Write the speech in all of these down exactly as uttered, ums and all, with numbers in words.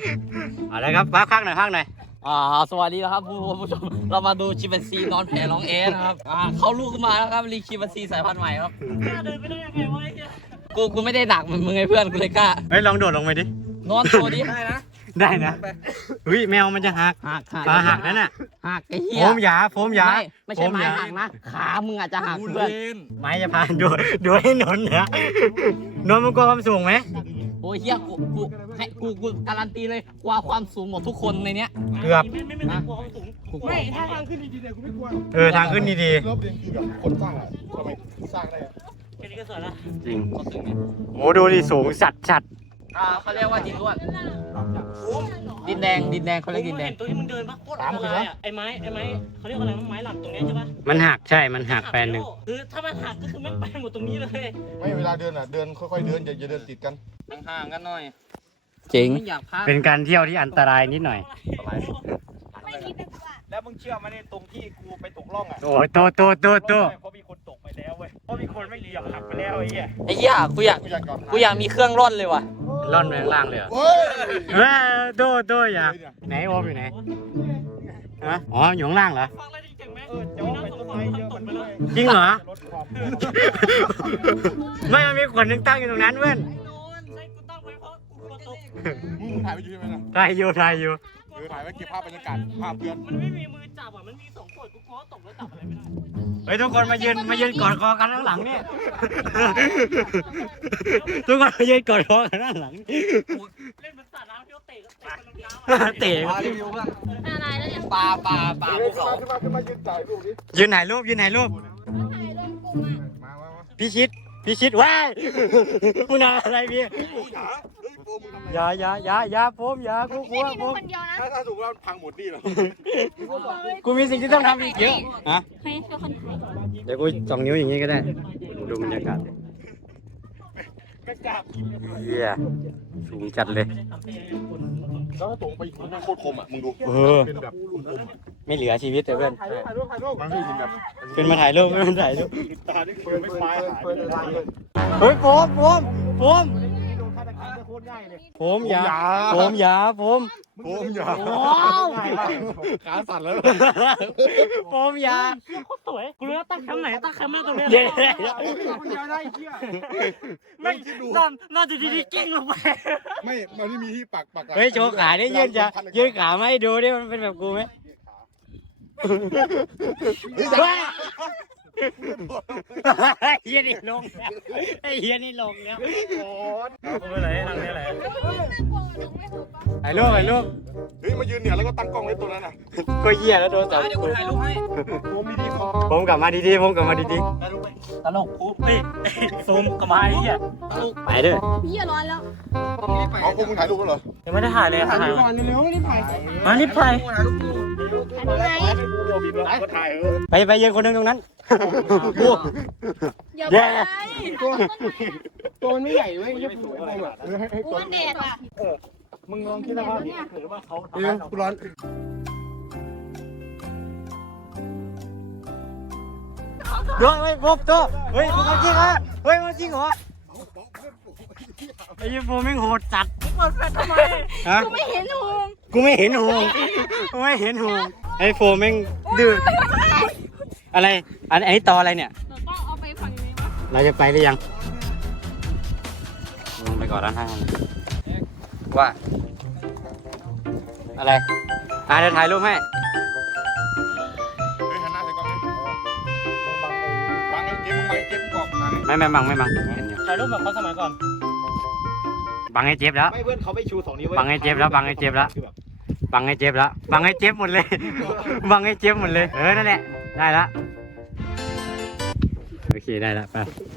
เอาละครับพักข้างหน่อยข้างหน่อยอ่าสวัสดีนะครับผู้ชมเรามาดูชิมแปนซีนอนแผ่ร้องเอนะครับอ่าเขาลูกขึ้นมาแล้วครับรีชิมแปนซีสายพันธุ์ใหม่ครับเดินไปได้ยังไงวะกูกูไม่ได้หนักเหมือนมึงไงเพื่อนกูเลยกล้าเฮ้ยลองโดดลงไปดินอนตัวดิได้นะได้นะเฮ้ยแมวมันจะหักหักขาหักนั่นน่ะหักไอ้เหี้ยโฟมยาโฟมยาไม่ใช่ไม้หักนะขามึงอาจจะหักเพื่อนไม้จะพานดูดูให้นนท์นะนนท์มันกลัวความสูงไหมโอ้ยเฮียกูกูให้กูกูการันตีเลยว่าความสูงหมดทุกคนในเนี้ยเกือบไม่ไม่ไม่กลัวความสูงไม่ถ้าทางขึ้นดีๆเลยกูไม่กลัวเออทางขึ้นดีๆรอบเรียนคือแบบคนสร้างอะทำไมสร้างได้แค่นี้ก็สวยแล้วจริงโอ้ดูดิสูงสัดสัดอ่าเขาเรียกว่าดินร่วนดินแดงดินแดงเขาเรียกดินแดงตัวที่มึงเดินปะโคตรอันตรายอ่ะไอ้ไม้ไอ้ไม้เขาเรียกอะไรไม้หลักตรงนี้ใช่ปะมันหักใช่มันหักแปลนหนึ่งคือถ้ามันหักก็คือแม่งไปหมดตรงนี้เลยไม่เวลาเดินอ่ะเดินค่อยๆเดินอย่าอย่าเดินติดกันห่างๆกันหน่อยจริงเป็นการเที่ยวที่อันตรายนิดหน่อยแล้วมึงเชื่อมาในตรงที่กูไปตกล่องอ่ะโอ้โตโตโตโตเพราะมีคนตกไปแล้วเว้ยเพราะมีคนไม่เหยียบหักไปแล้วไอ้เหี้ยไอ้เหี้ยกูอยากกูอยากมีเครื่องร่อนเลยว่ะร่อนแรงล่างเลยเหรอเฮ้ยโตโตอย่าไหนโอมอยู่ไหนฮะอ๋ออยู่ข้างล่างเหรอฟังอะไรจริงไหมเออจะว่ามันไปเยอะมันไปเลยจริงเหรอไม่มันมีขวดนึงตั้งอยู่ตรงนั้นเว้ยใช่กูตั้งไว้เพราะกูกลัวตกมึงถ่ายไปอยู่ใช่ไหมล่ะถ่ายอยู่ถ่ายอยู่เออถ่ายไว้เก็บภาพบรรยากาศภาพเพื่อนมันไม่มีมือจับอ่ะมันมีสองขวดกูกลัวตกแล้วจับอะไรไม่ได้เฮ้ยทุกคนมายืนมายืนกอดคอกันข้างหลังนี่ทุกคนมายืนกอดคอกันข้างหลังเล่นเหมือนสระน้ำที่เขาเตะก็เตะเตะอะไรแล้วเนี่ยปลาปลาปลาภูเขาขึ้นมาขึ้นมายืนถ่ายรูปดิยืนถ่ายรูปยืนถ่ายรูปพี่ชิดพี่ชิดว้ายมึงทำอะไรพี่อย่าอย่าอย่าอย่าโฟมอย่ากูกลัวโฟมถ้าถ้าถูกแล้วพังหมดนี่หรอกูมีสิ่งที่ต้องทำอีกเยอะฮะเดี๋ยวกูสองนิ้วอย่างนี้ก็ได้ดูบรรยากาศเฮียสูงจัดเลยแล้วถ้าตรงไปโคตรคมอ่ะมึงดูเออเป็นแบบไม่เหลือชีวิตเลยเพื่อนถ่ายรูปถ่ายรูปมันคือแบบขึ้นมาถ่ายรูปขึ้นมาถ่ายรูปตาที่เปิดไม่ไปเฮ้ยโฟมโฟมโฟมโฟมอย่าโฟมอย่าโฟมโฟมอย่าขาสั่นแล้วโฟมอย่าโคตรสวยกูรู้ว่าตั้งแคมป์ไหนตั้งแคมป์แม่ตรงนี้ไม่นอนนอนจะดีๆกิ้งลงไปไม่มันไม่มีที่ปักปักเฮ้ยโชว์ขาดิยืนจะยืนขามาให้ดูดิมันเป็นแบบกูไหมเฮียนี่ลงแล้วไอ้เฮียนี่ลงแล้วโอ้ยเอาไปไหนทางนี้แหละถ่ายรูปถ่ายรูปเฮ้ยมายืนเนี่ยแล้วก็ตั้งกล้องไว้ตรงนั้นอ่ะก็เหี้ยแล้วโดนจับเดี๋ยวกูถ่ายรูปให้ผมดีๆผมกลับมาดีๆผมกลับมาดีตลกกูเฮ้ยซูมกลับมาไอ้เหี้ยไปด้วยพี่ร้อนแล้วเอาพวกมึงถ่ายรูปกันเหรอยังไม่ได้ถ่ายเลยถ่ายก่อนเร็วรีบถ่ายมารีบถ่ายไปไปยืนคนนึงตรงนั้นอย่าไปตัวมันไม่ใหญ่เว้ยยิ่งตัวมันอ่ะกูมันเด็ดอ่ะมึงลองคิดว่าหรือว่าเขาทำเดี๋ยวกูร้อนเฮ้ยเฮ้ยโฟมตัวเฮ้ยมึงจริงเหรอเฮ้ยมึงจริงเหรอไอ้ยี่โฟมแม่งโหดจัดเปิดแฟลชทำไมกูไม่เห็นหงกูไม่เห็นหงกูไม่เห็นหงไอ้โฟมแม่งดื้ออะไรอันนี้ต่ออะไรเนี่ยเราต้องเอาไปฝั่งนี้วะเราจะไปหรือยังลงไปก่อนแล้วท่านว่าอะไรอ่ะเดี๋ยวถ่ายรูปให้เฮ้ยหันหน้าใส่กล้องนี้บังเก็บมึงไว้เก็บกล่องมาไม่ไม่บังไม่บังถ่ายรูปแบบเขาสมัยก่อนบังไอ้เจ็บแล้วไม่เพื่อนเขาไม่ชูสองนิ้วบังไอ้เจ็บแล้วบังไอ้เจ็บแล้วบังไอ้เจ็บแล้วบังไอ้เจ็บหมดเลยบังไอ้เจ็บหมดเลยเออนั่นแหละได้ละโอเคได้ละไป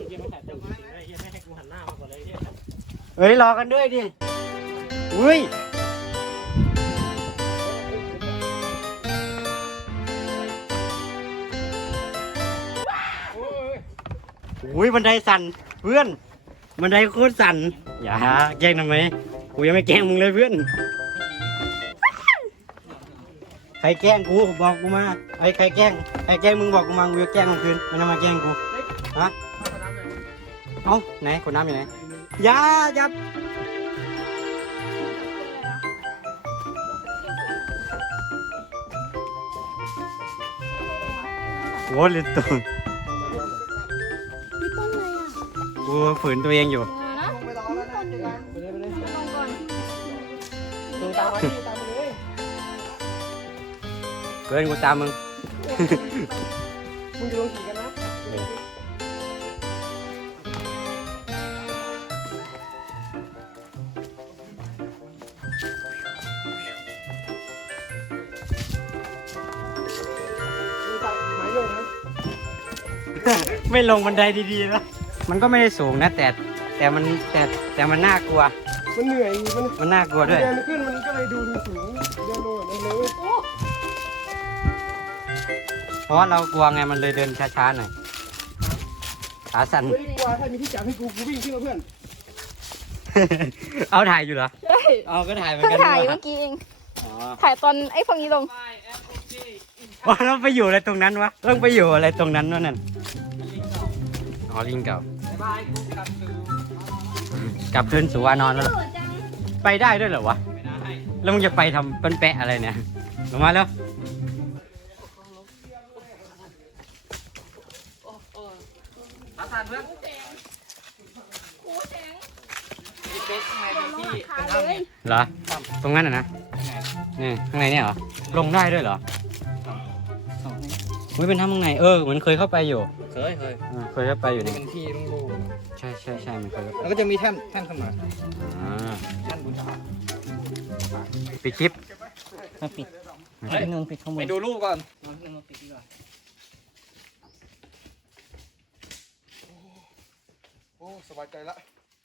เฮ้ยรอกันด้วยดิอุ้ยอุ้ยบันไดสั่นเพื่อนบันไดโคตรสั่นอย่าแกล้งทำไมกูยังไม่แกล้งมึงเลยเพื่อนใครแกล้งกูบอกกูมาไอ้ใครแกล้งใครแกล้งมึงบอกกูมากูจะแกล้งมึงคืนมันจะมาแกล้งกูฮะเอ้าไหนขวดน้ำอยู่ไหนอย่าอย่าโว้เล่นตัวมีต้นอะไรอ่ะกูฝืนตัวเองอยู่เดี๋ยวนะมีต้นอะไรอ่ะลองก่อนดูตามมาที่ตามมาเลยเกินกูตามมึงมึงจะลงขี่กันนะไม่ลงบันไดดีๆแล้วมันก็ไม่ได้สูงนะ แต่แต่มันแต่แต่มันน่ากลัวมันเหนื่อยมันมันน่ากลัวด้วยเดินขึ้นมันก็เลยดูดูสูงเดินลงมันเลยเพราะว่าเรากลัวไงมันเลยเดินช้าๆหน่อยขาสั่นเฮ้ยกลัวถ้ามีที่จับให้กูกูวิ่งขึ้นมาเพื่อนเอาถ่ายอยู่เหรอใช่เอาก็ถ่ายเหมือนเพิ่งกันถ่ายนี่หเมื่ว่าอกี้เองอ๋อถ่ายตอนไอ้พวกนี้ลงว่าเราไปอยู่อะไรตรงนั้นวะต้องไปอยู่อะไรตรงนั้นวะนั่นอ๋อลิงเก่าบายกูกลับคือกลับคืนสู่วานอนแล้วเหรอไปได้ด้วยเหรอวะไม่ได้แล้วมึงจะไปทำเป็นแปะอะไรเนี่ยลงมาแล้วอาสานเพื่อนที่เป๊กข้างในเป็นที่เป็นถ้ำเนี่ยเหรอตรงนั้นอ่ะนะนี่ข้างในเนี่ยเหรอลงได้ด้วยเหรอไม่เป็นถ้ำข้างในเออมันเคยเข้าไปอยู่เคยเคยอ่าเคยเข้าไปอยู่นี่เป็นที่โล่งใช่ใช่ใช่มันเคยเข้าๆไปแล้วก็จะมีแท่นแท่นขึ้นมาอ่าแท่นบูชาปิดคลิปมาปิดเฮ้ยนึงปิดข้างบนไปดูรูปก่อนนึงมาปิดดีกว่าโอ้สบายใจละ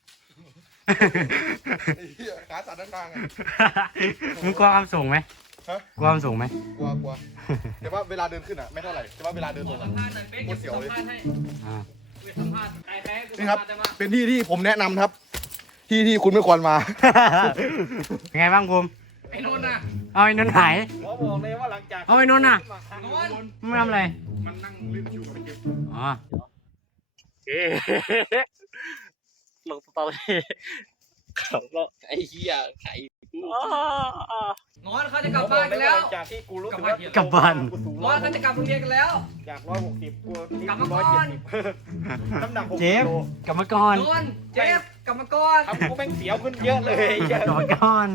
ไอ้เหี้ยขาสั่นดังๆอ่ะมึงกลัวความสูงไหมฮะกลัวความสูงไหมกลัวกลัวแต่ว่าเวลาเดินขึ้นอ่ะไม่เท่าไหร่แต่ว่าเวลาเดินลงสัอ่ะมภาษณ์หน่อยเป๊กโคตรเสียวเลยสัมภาษณ์ให้อ่าไปสัมภาษณ์ใครแพ้กูสันี่มครับภาษณ์ได้ปะเป็นที่ที่ผมแนะนำครับ ที่ที่คุณไม่ควรมาเป็นไงบ้างภูมิไอ้นนท์น่ะเอาไอ้นนท์หายหมอบอกเลยว่าหลังจากเอาไอ้นนท์น่ะนนท์ไม่ทำอะไรมันนั่งเล่นคิวกับไอ้เกมอ๋อเอ๊ะลงสตอรี่ขับแล้วไอ้เหี้ยไข่อ๋อนอนท์เขาจะกลับบ้านกันแล้วหลังจากที่กูรู้สึกว่ากลับบ้านกูสูงนอนท์เขาจะกลับโรงเรียนกันแล้วจากร้อยหกสิบกูนี่กลับมาร้อยก่เจ็อดนสิบน้ำหนักหกเจสิบฟโลกลับมาก่อนนนท์เจฟกลับมาก่อนทำกูแม่งเสียวขึ้นเยอะเลยกลับมาก่อน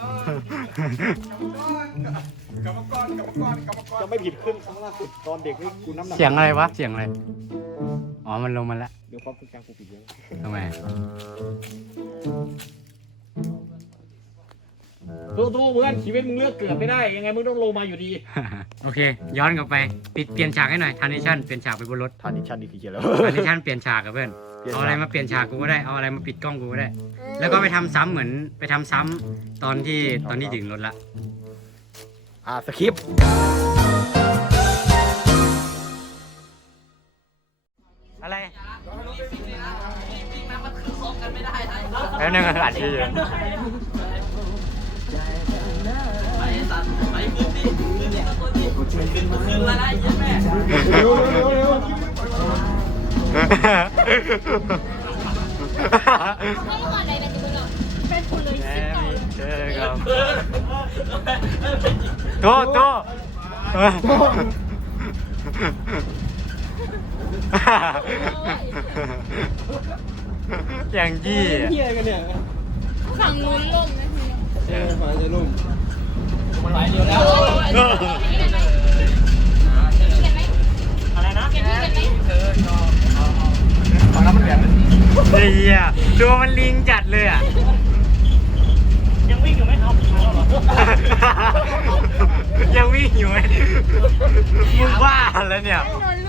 กรรมกรกรรมกรกรรมกรจะไม่ผิดขึ้นครั้งล่าสุดตอนเด็กนี่กูน้ำหนักเสียงอะไรวะ เสียงอะไร อ๋อ มันลงมาแล้วเดี๋ยวความทรงจำกูผิดเยอะทำไมสู้ๆเพื่อนชีวิตมึงเลือกเกิดไม่ได้ยังไงมึงต้องลงมาอยู่ดีโอเค ย้อนกลับไป ปิดเปลี่ยนฉากให้หน่อยทานิชันเปลี่ยนฉากไปบนรถทานนิชันดีทีเดียวแล้วทานิชันเปลี่ยนฉากกับเพื่อน เอาอะไรมาเปลี่ยนฉากกูก็ได้ เอาอะไรมาปิดกล้องกูก็ได้ แล้วก็ไปทำซ้ำเหมือนไปทำซ้ำตอนที่ตอนที่ถึงรถละอ่าสคริปต์อะไรวิ่งมามันคือซ้อมกันไม่ได้นะแล้วนึงอัดชื่ออยู่ไปสัตว์ไปขึ้นดิขึ้นดิขึ้นดิขึ้นมาคืนแล้วนะยันแม่เร็วเร็วเร็วไม่ก่อนใดเป็นตัวเราเป็นคนเลยแหสิมก่อนเจอครับโตโตอย่างยี่เฮียกันเนี่ยฝั่งนู้นลงนะพี่เออฝ่ายจะลุ่มไปเร็วแล้วอะไรนะเป็นที่กันไหมฟังแล้วมันแหลมเฮียตัวมันลิงจัดเลยอ่ะยังวิ่งอยู่ไหมเอาเอาเหรอยังวิ่งอยู่ไหมมึงว่าแล้วเนี่ยนอน